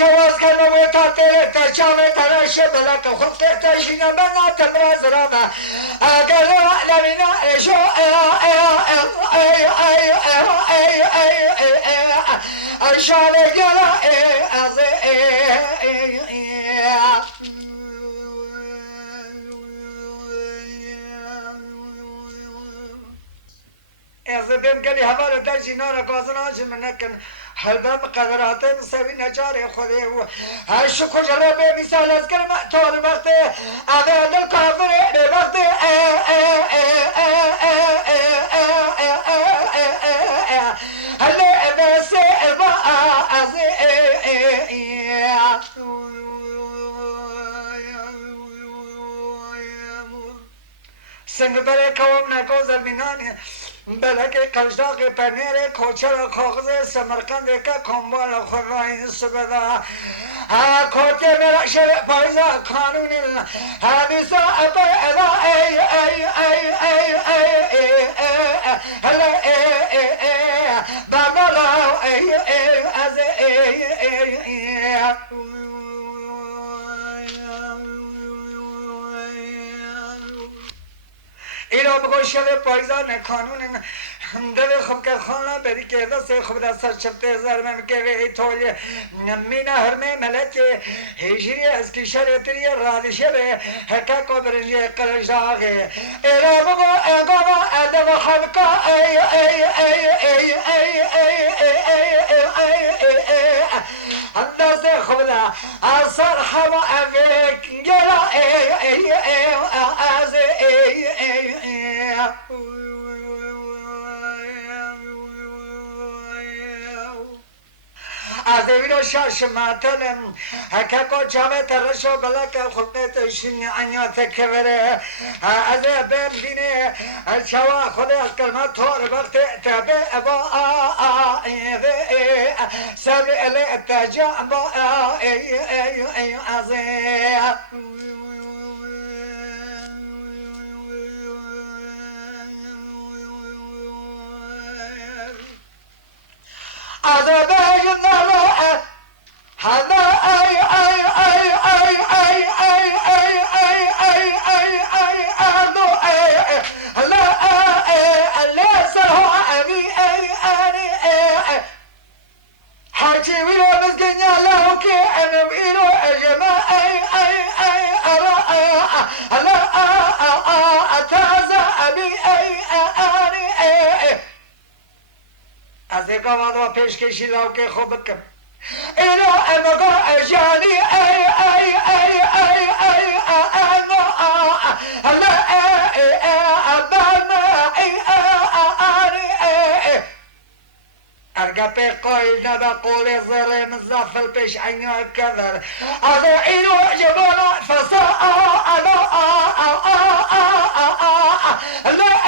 جواز کنم و تا ترجمه تراشه بلا که خود تشینه بنا تبراز رامه اگر لمینا شو اشاره گلا از از بیم کلی هوا رو در جینا را گازنا جمنکن هلبم قدرات سوی نجار خودی و هر شکر جلو به مثال از کرم طور وقت اول کافر به وقت هل بس با از سنگ بره کوم نکو زمینانی بلکه قشداق پنیر کوچر کاغذ سمرقند که کمبال خدای سبدا کوچه میرا شر پایزا قانون حدیثا اپا ادا ای ای ای ای ای هلا بابا ای از اینو بگو شب پایزان قانون دل خوب که خانه بری که دست خوب دست چپته زرمم که وی تولی مینا هرمه ملت هجری از کشور تری رادشه به حکا کو برنجی قرش داغه ایرا بگو اگاما ادب حبکا ای ای ای ای ای ای دست خوب دا اثر هوا اوک گرا ای ای از از اینو شاش ماتنم هکاکو جامه ترشو بلک خودت شنی انیات کبره از بین دینه شوا خود از کلمات طور وقت تابع با سر الی اتجا با از از گوادو پیش کشی لاو که خوب کم اینو امگا اجانی ای ای ای ای ای ارگا پی قایل نبا قول زره مزافل پیش عنیا کذر از اینو جبانا فسا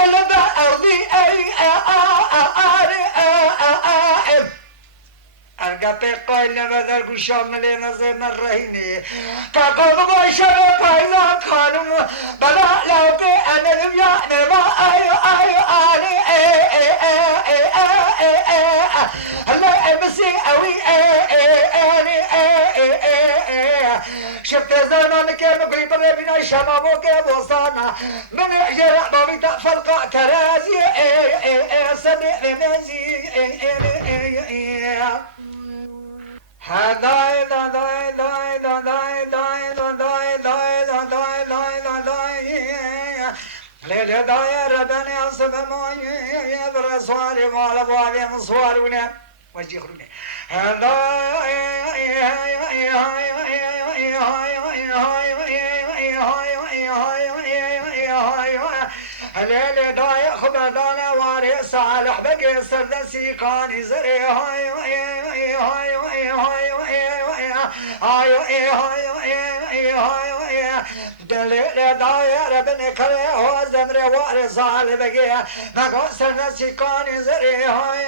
لبا ارضی ای ارگا پی قایل نبا در گوشا ملی نظر من رهینه کاکا بگو شب پایزا خانم بلا لاوکه انرم یا نبا ای ای هلا امسي اوي شفت زمان كانوا قريب بنا شمامو كبوصانا من جرع بابيتا فرقة ترازي سبع رمازي هداي داي داي داي داي داي داي داي داي داي ليلة داي ربنا يصب موي برسوالي مال بوالي مصوالونا وجه خلوني هلالي داي خبدانا واري صالح بقي سردسي قاني زري هاي هاي هاي هاي هاي هاي دل دایر بن کره ها زمر وار سال بگه مگو سر نسیکانی زری های